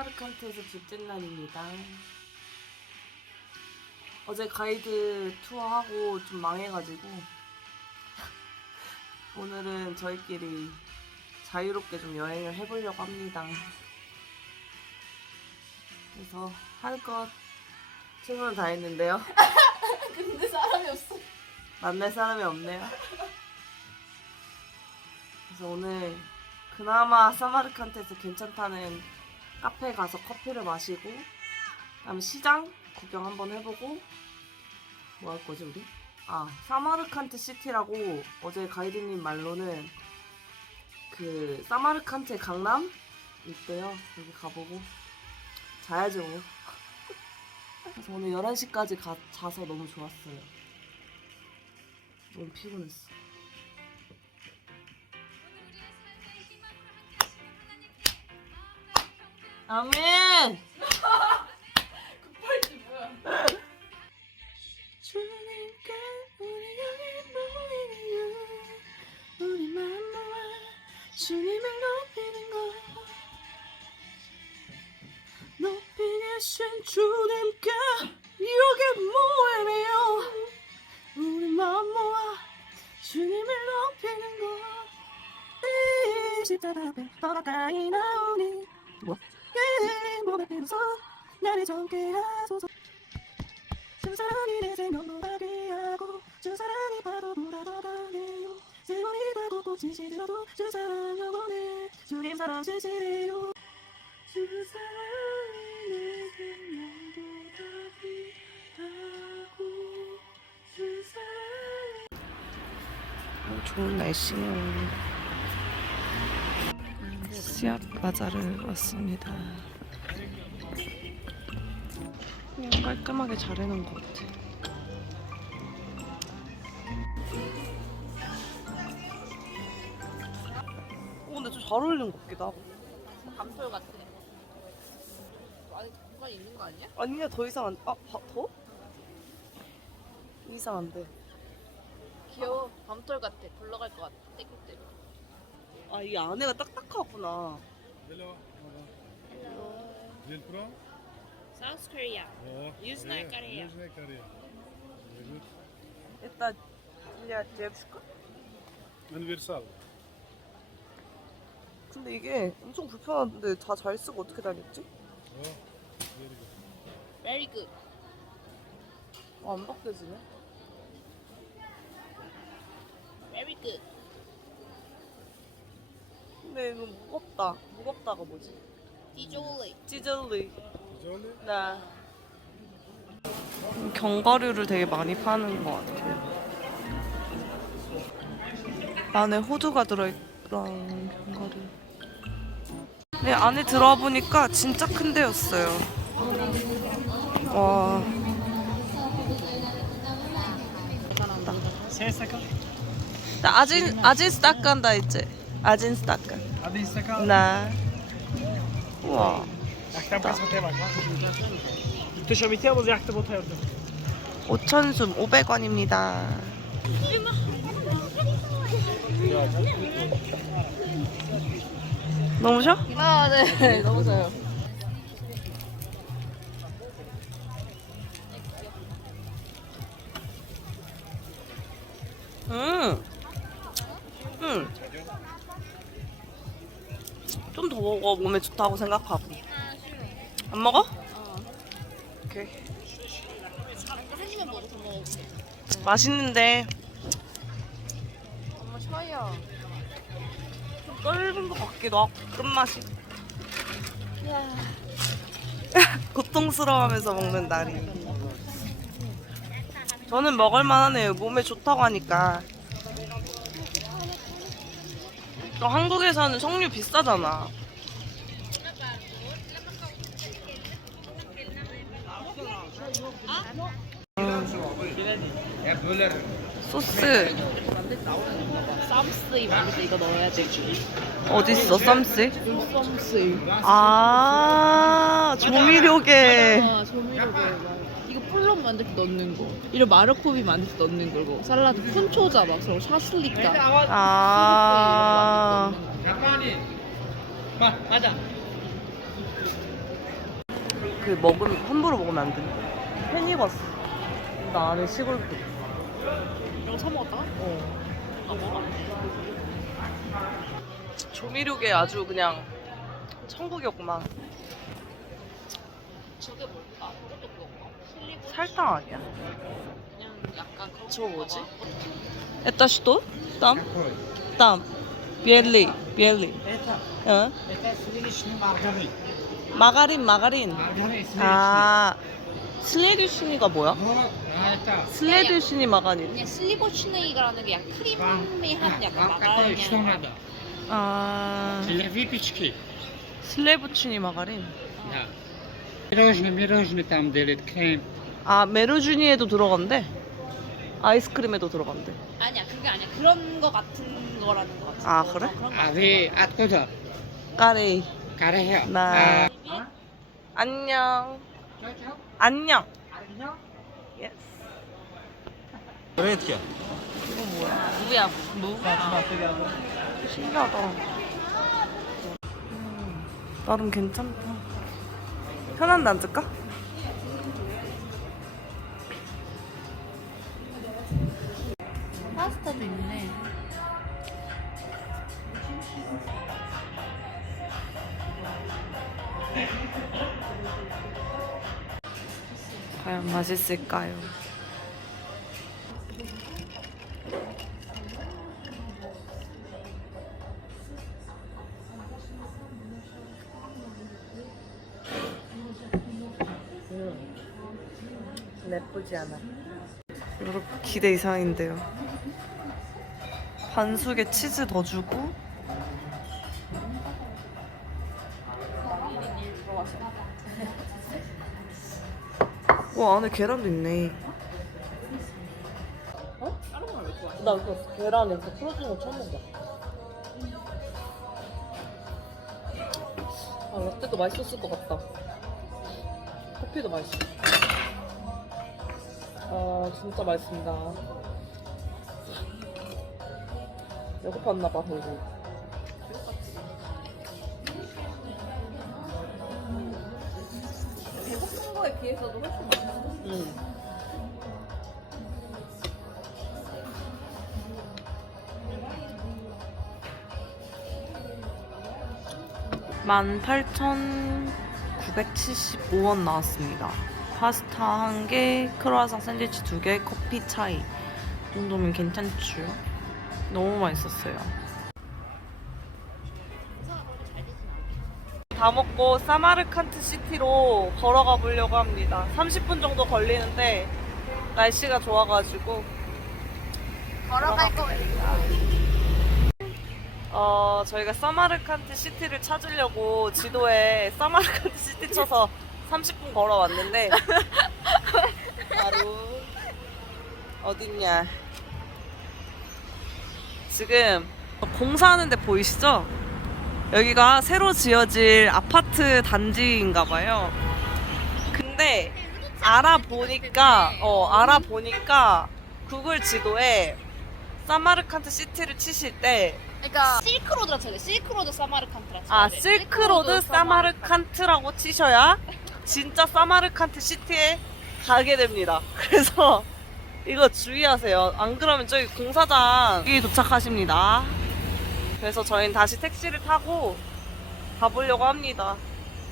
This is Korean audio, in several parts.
사마르칸트에서 둘째 날입니다. 어제 가이드 투어하고 좀 망해가지고 오늘은 저희끼리 자유롭게 좀 여행을 해보려고 합니다. 그래서 할 것 최선을 다했는데요. 근데 사람이 없어. 만날 사람이 없네요. 그래서 오늘 그나마 사마르칸트에서 괜찮다는 카페 가서 커피를 마시고 그다음에 시장 구경 한번 해보고 뭐 할 거지 우리? 아 사마르칸트 시티라고 어제 가이드님 말로는 그 사마르칸트 강남 있대요. 여기 가보고 자야죠. 뭐. 그래서 오늘 11시까지 가, 자서 너무 좋았어요. 너무 피곤했어. 아멘. 뭐? 사랑이 좋은 날씨네요 씨앗 바자를 왔습니다 그냥 깔끔하게 잘 해놓은 것 같아. 어, 근데 좀 잘 어울리는 것 같기도 하고. 밤톨 같아. 공간 있는 거 아니야? 아니야, 더 이상 안, 아, 바, 더? 이상한데. 귀여워. 밤톨 같아. 굴러갈 것 같아. 떼굴떼굴. 아, 이 안에가 딱딱하구나. Hello. Where from? South Korea. Oh, Южная Корея. Южная Корея. Very good. 일단, 일리야, 내가 줄까? Universal. 근데 이게 엄청 불편한데 다 잘 쓰고 어떻게 다녔지? Oh, very good. Very good. 어, 안 벗겨지네. Very good. 근데 이거 무겁다. 무겁다가 뭐지? 디졸리. Jolly? 네. 견과류를 되게 많이 파는 것 같아요. 안에 호두가 들어있던 견과류. 네, 안에 들어와 보니까 진짜 큰 데였어요. 와. Sen sakın. 아진 아진 스타칸 스타칸. Hadi sakın. 나. 우와. Yaktan pas potaya bak lan. Muhteşem ihtiyamız yaktı potaya orada. 오천숨 500원입니다. 너무 쉬어? 아, 네. 너무 좋아요. 음. 음. 먹어. 몸에 좋다고 생각하고. 안 먹어? 오케이. 맛있는데 엄마 셔요. 좀 떫은 것 같기도 하고 끝맛이. 고통스러워하면서 먹는 날이. 저는 먹을만하네요. 몸에 좋다고 하니까. 또 한국에서는 석류 비싸잖아. 소스 쌈스 만들 때 이거 넣어야 돼. 어딨어 쌈스? 쌈스. 아 조미료게 아, 조미료를 막 이거 풀럼 만들 때 넣는 거. 이런 마르코비 만들 때 넣는 거고. 살라드 푼초자 막 그런 샤슬리카. 아 거. 그 먹으면 함부로 먹으면 안 된대. 페니버스. 나 아는 시골도. 이런 거 사 먹었다가? 어. 아 먹어? 조미료계 아주 그냥 천국이었구만. 저게 뭘까? 이것도 그건가? 슬리브? 설탕 아니야? 그냥 약간 그런 저거 거 뭐지? 봐. Это что? Там? Там. Белый, белый. Это, 어? это сливочный маргарин. 마가린, 마가린. Маргарин сливочный. 아, 슬레드시니가 뭐야? Вот, а это 슬레드시니 마가린. 그냥 슬리버치네이가라는 게 약간 вам, 크림이 한 약간 вам какое что 마가린 надо? 아, Для выпечки. 슬레브치니 마가린. Да. Пирожный, пирожный там делит крем. 아, 메르주니에도 들어간대. 아이스크림에도 들어간대. 아니야 그게 아니야 그런 거 같은 거라는 거 같은 아, 거. 그래? 어, 그런 거 А вы откуда? 까레이. 가라 해요. 나. 네. 아. 안녕. 안녕. 안녕. 예스. 그래 어떻게? 이거 뭐야? 무야 무. 신기하다. 음. 나름 괜찮다. 편한데 앉을까? 파스타도 있네. 과연 맛있을까요? 나쁘지 않아. 여러분 기대 이상인데요. 반숙에 치즈 더 주고 와 안에 계란도 있네. 어? 나 이거 계란 이렇게 풀어주는 거 처음 본다. 아 라떼도 맛있었을 것 같다. 커피도 맛있어. 아 진짜 맛있습니다. 배고팠나 봐. 배고 비해서도 훨씬 많아 응. 만 팔천 구백칠십오 원 나왔습니다. 파스타 한 개, 크로아상 샌드위치 두 개, 커피 차이. 이 정도면 괜찮죠? 너무 맛있었어요. 다 먹고 사마르칸트 시티로 걸어가 보려고 합니다. 30분 정도 걸리는데 날씨가 좋아가지고 걸어갈 거예요. 어, 저희가 사마르칸트 시티를 찾으려고 지도에 사마르칸트 시티 쳐서 30분 걸어왔는데 바로 어딨냐 지금 공사하는데 보이시죠? 여기가 새로 지어질 아파트 단지인가 봐요. 근데 알아보니까 어 알아보니까 구글 지도에 사마르칸트 시티를 치실 때 그러니까 실크로드라 쳐야 돼 실크로드 사마르칸트라 쳐야 아, 돼 실크로드 사마르칸트라고 치셔야 진짜 사마르칸트 시티에 가게 됩니다. 그래서 이거 주의하세요. 안 그러면 저기 공사장이 도착하십니다. 그래서 저희는 다시 택시를 타고 가보려고 합니다.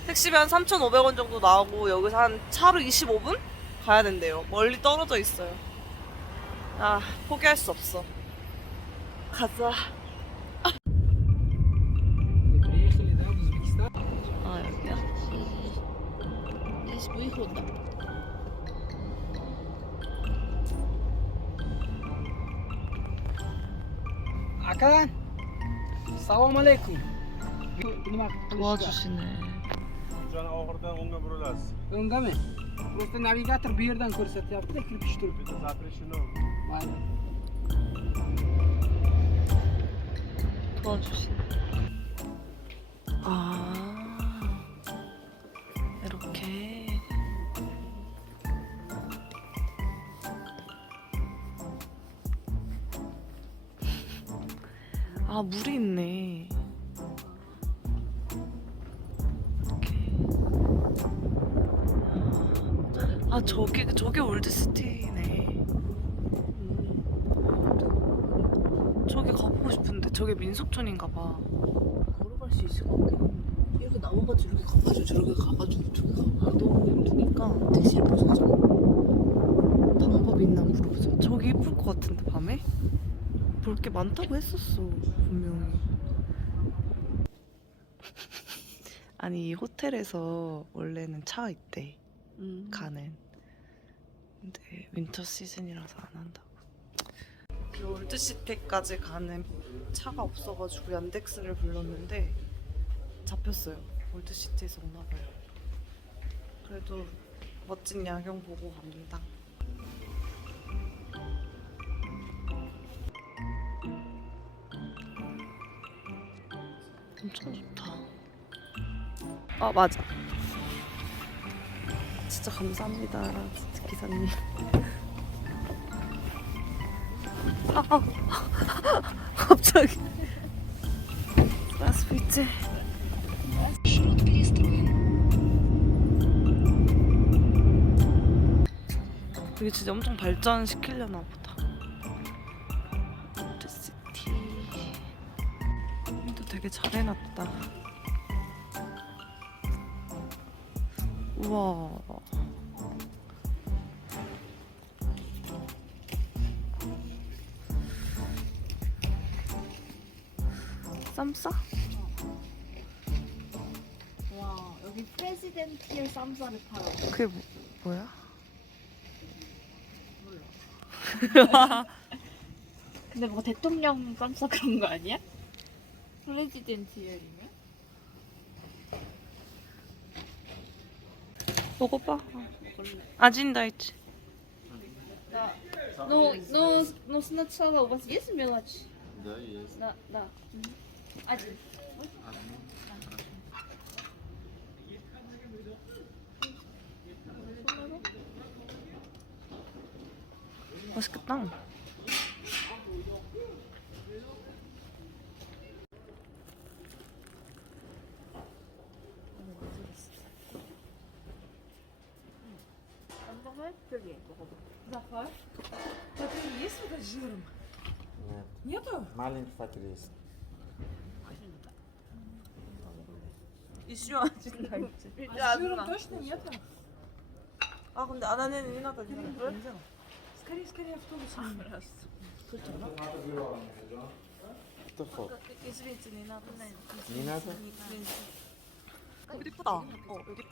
택시면 3,500원 정도 나오고 여기서 한 차로 25분 가야 된대요. 멀리 떨어져 있어요. 아, 포기할 수 없어. 가자. 아, 아 여기야? Akan. Selamun aleyküm. Kulağcısın. Can ahırdan onga burulas. Onga mı? Просто навигатор bir yerden kursat yaptı da kirpiş turp. Zapreşin o. Aynen. 아, 물이 있네. 이렇게. 아 저기 저기 올드시티네. 음. 저기 가보고 싶은데 저게 민속촌인가 봐. 걸어갈 수 있을 것 같긴 한데 이렇게 나와가지고 이렇게 가가지고 저렇게 가가지고 저기 가 너무 힘드니까 택시를 부서져 방법이 있나 물어보자 저기 이쁠 것 같은데 밤에? 볼 게 많다고 했었어 분명히. 아니 이 호텔에서 원래는 차가 있대 음. 가는. 근데 윈터 시즌이라서 안 한다고. 그 올드시티까지 가는 차가 없어가지고 얀덱스를 불렀는데 잡혔어요. 올드시티에서 오나 봐요. 그래도 멋진 야경 보고 갑니다. 엄청 좋다. 아 맞아. 진짜 감사합니다, 진짜 기사님. 아, 아. 갑자기. Здравствуйте. 이게 진짜 엄청 발전시키려나 보다. 되게 잘 해놨다. 우와. 쌈 싸? 와 여기 프레지덴티얼 쌈싸를 팔아 그게 뭐, 뭐야? 근데 뭐 대통령 쌈싸 그런 거 아니야? 프레지덴티얼이면? 먹어봐. 아진다이치. Ну, ну, ну сначала у вас есть мелочь? Да, есть. Да, да. Один. 맛있겠다. м'якого, тверденького. Захар, Папір вот сюди жиром? Нет. Нету? Маленький папір є. Еще. А с жиром точно нету? А, она не, не надо делать. Скорее, скорее автобусом. А, Раз. Это фото. Извините, не надо. Не надо? Не надо? О, иди?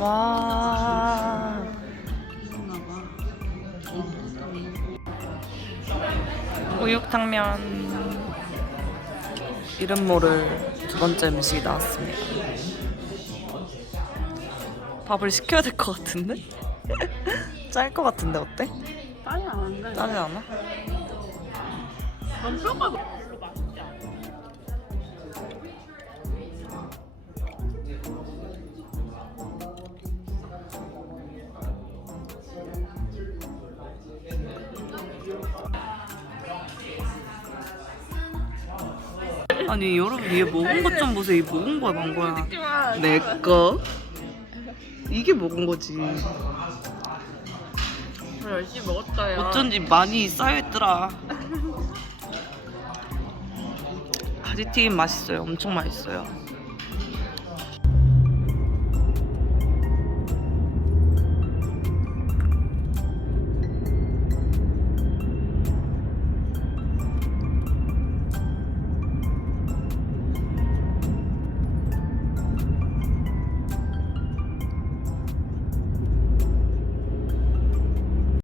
와. 우육탕면 이름 모를 두 번째 음식이 나왔습니다. 밥을 시켜야 될 것 같은데? 짤 것 같은데 어때? 짜지 않은데? 짜지 않아? 전뼈가 아니 여러분 얘 먹은 것 좀 보세요. 이 먹은 거야 만 거야? 내 거? 이게 먹은 거지. 열심히 먹었다, 야. 어쩐지 많이 쌓여있더라. 가지튀김 맛있어요. 엄청 맛있어요.